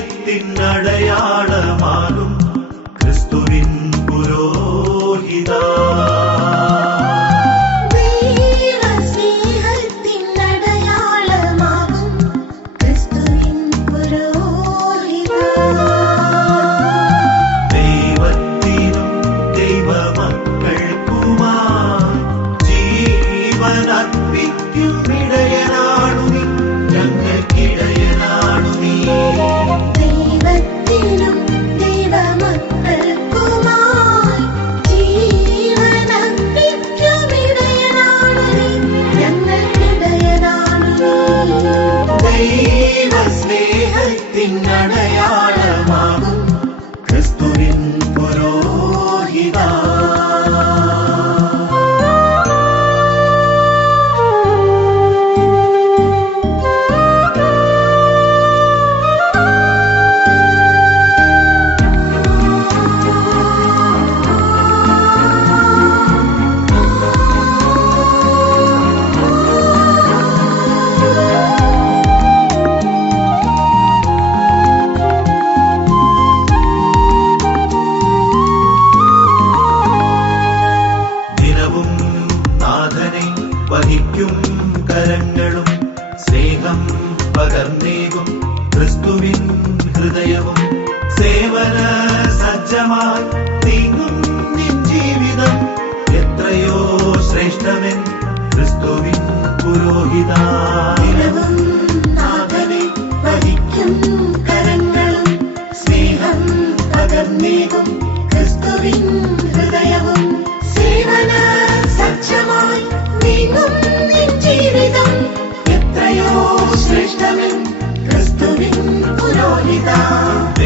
സ്നേഹത്തിൻ അടയാളമാകും ക്രിസ്തുവിൻ പുരോഹിത ദൈവ വഹിക്കും കരങ്ങളും സ്നേഹം പകർന്നേകും ക്രിസ്തുവിൻ ഹൃദയവും. സേവന സജ്ജമായി തീങ്ങും ജീവിതം. എത്രയോ ശ്രേഷ്ഠമെൻ ക്രിസ്തുവിൻ പുരോഹിത എത്രയോ ശ്രേഷ്ഠമെൻ ക്രിസ്തുവിൻ പുരോഹിത